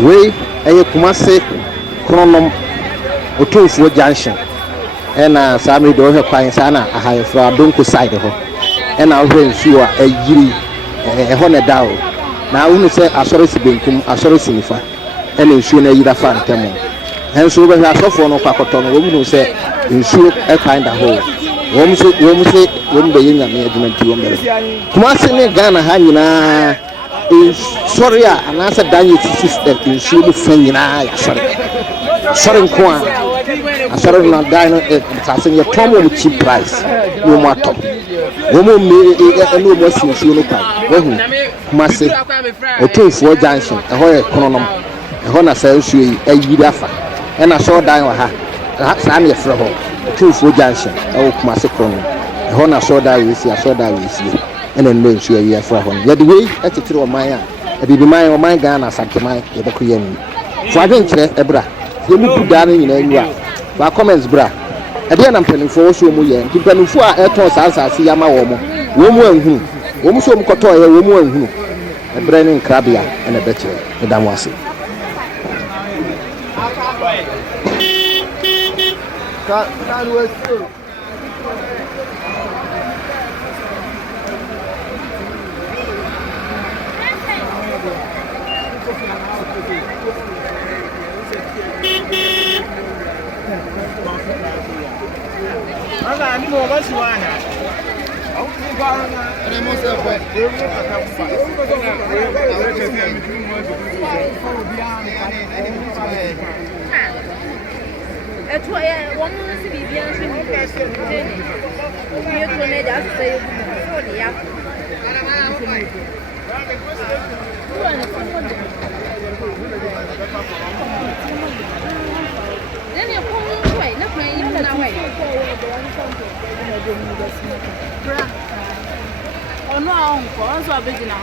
We a Kumase Chronom Otunfo Junction. And Sammy do her pine sana a high for a donko side of her. And I'll bring sure a yiri a honor down. Now, I say, I saw it being I saw it in and in soon a year fan temo. And so when I saw for no pacoton, woman who say, in sure a kind of hole. Woman say, woman be in a management to woman. Kumasi Ghana Hangina is sorry, and answer Daniel sister in sure Fenina. Sorry, Kwan. I started not dying at your Tom with cheap price. No more top. Woman may a no more since you look at Massy or 24 junction, a whole economy, a honor sells you a yidafa, and I saw dying with her. That's Annie Fraho, 24 junction, a Massy Chrono, a honor saw die with you, I saw die with you, and then no sure you are for home. Yet the way at the through my eye, a baby mine or my gun as I can my Ebakuyan. For I didn't care, Ebra, you move down in a my comments, bra. Again, I'm telling for so much. Keep telling for a toss as I see Yama woman who, woman so Kotoya, woman who, a branding crabia and a betcher, Madame Wasi. Oh no, I'm so busy now.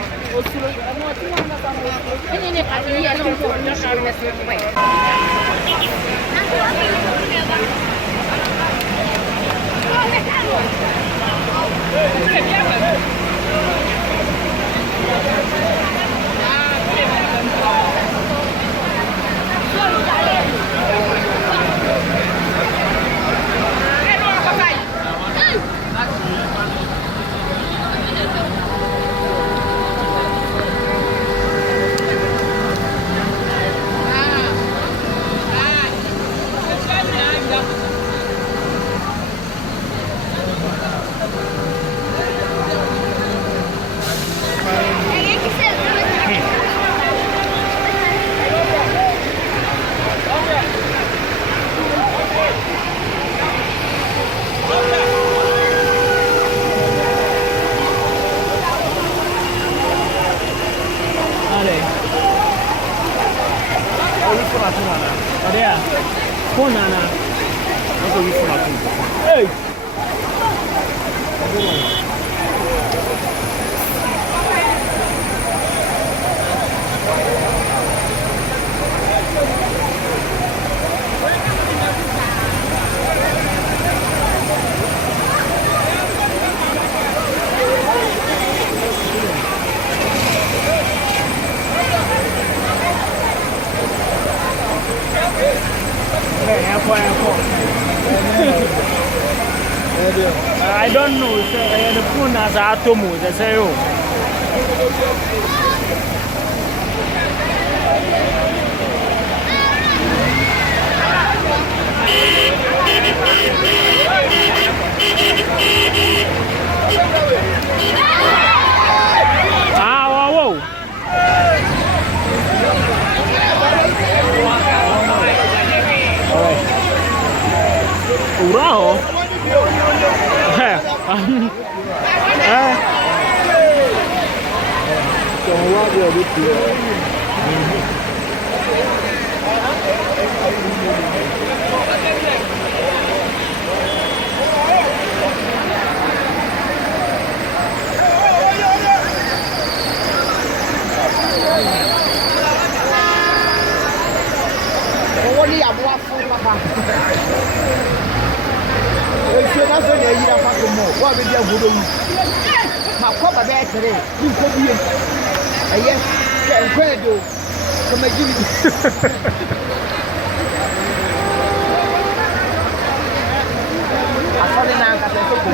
I don't know, the phone has a tomo, they say, na so na yira fa ko mo wa be dia godo wu ma ko ba be tere ni ko biye aye ke nkwedo kama gini asole na nka se ko mu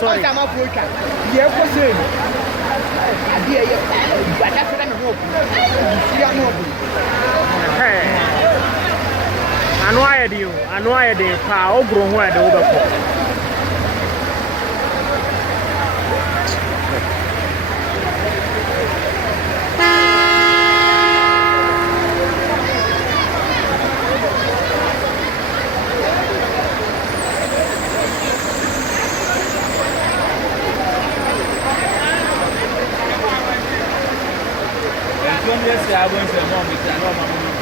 sorry ma fuka ye ko se adi ye bada fere me ho ya no bu anu aye de pa ogro ho ade wo be ko Yes, I went to a moment. I know my mom.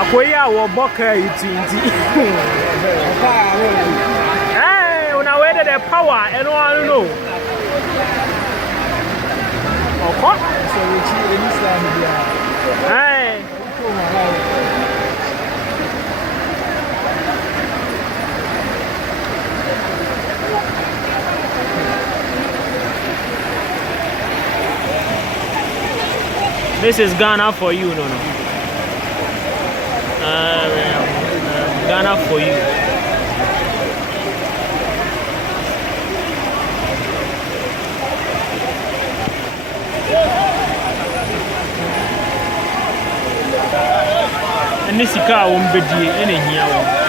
Akoya wo boka itinti hey una wede the power and one know oko so we chi any slam dia hey this is Ghana for you no Ghana for you. And this is car won't be any here.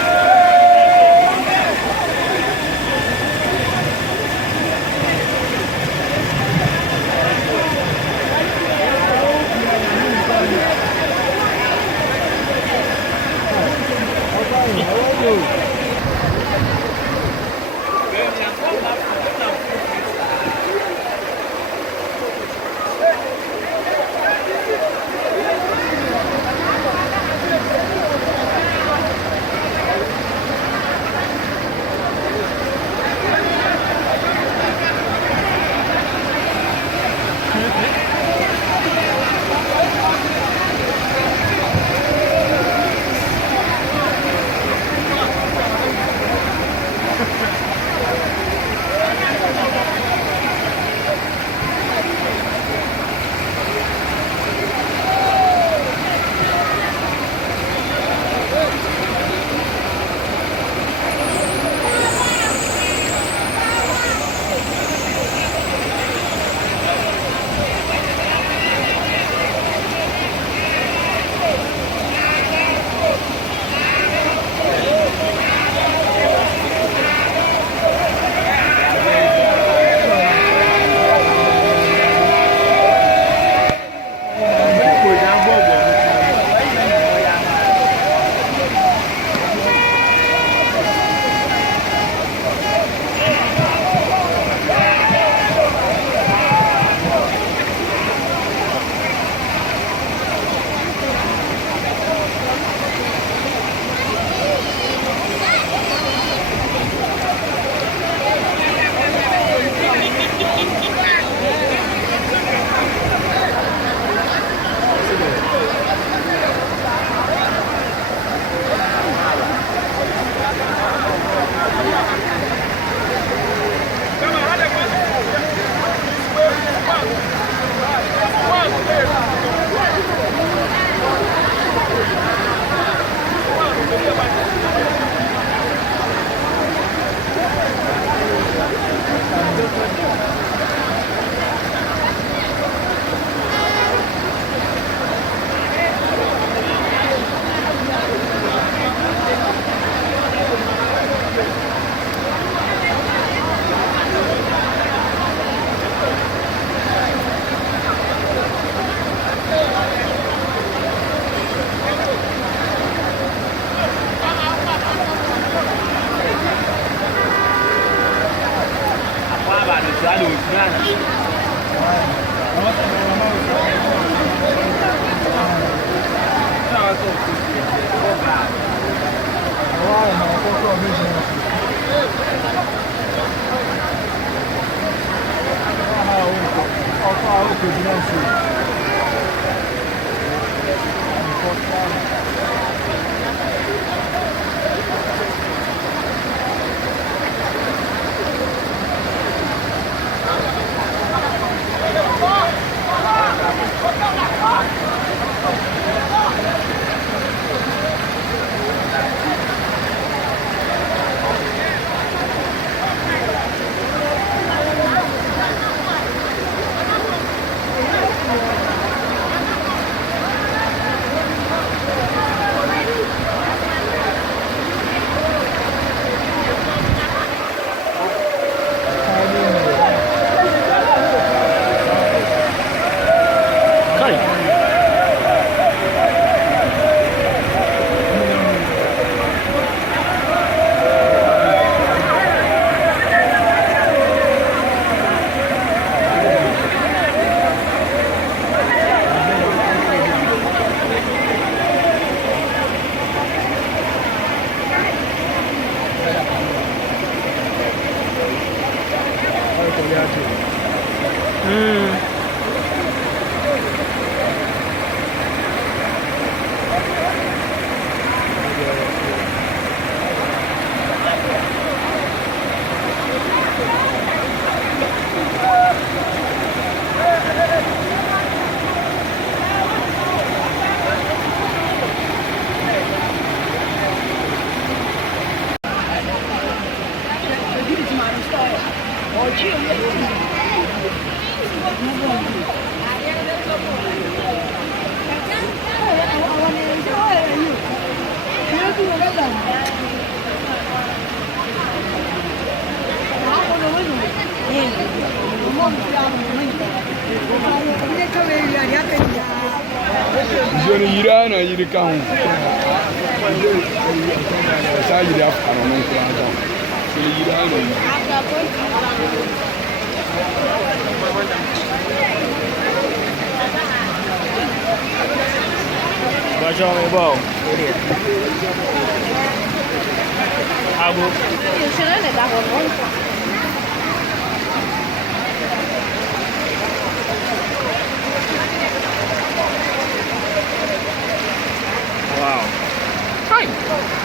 Ghana, Ghana. Johnny Irana, you come. Side up, I don't know. What's wrong with Bo? Abu. Wow. Hi.